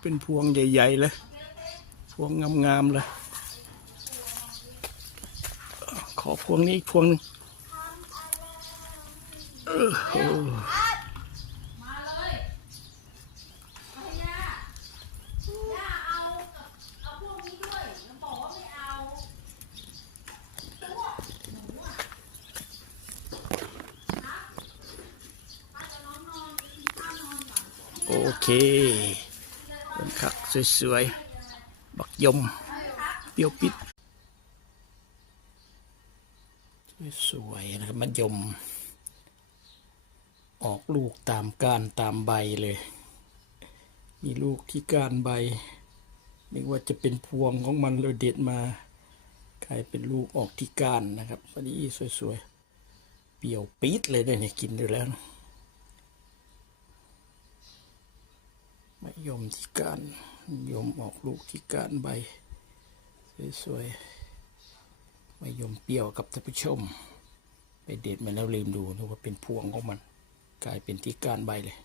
เป็นพวงใหญ่ ๆ เลย พวงงามๆเลย ขอพวงนี้อีกพวงนึงโอเค เป็นคักสวยๆ บักยม เปรี้ยวปิด สวยๆนะครับมะยม ออกลูกตามก้านตามใบเลย มีลูกที่ก้านใบไม่ว่าจะเป็นพวงของมันเลยเด็ดมากลายเป็นลูกออกที่ก้านนะครับอันนี้สวยๆ เปรี้ยวปี๊ดเลยเนี่ยกินดูแล้วนะ มะยมที่ก้านยมออกลูกที่ก้านใบ สวยๆมะยมเปรี้ยวกับท่านผู้ชม ไปเด็ดมาแล้วลืมดูนึกว่าเป็นพวงของมัน กลายเป็นที่ก้านใบเลย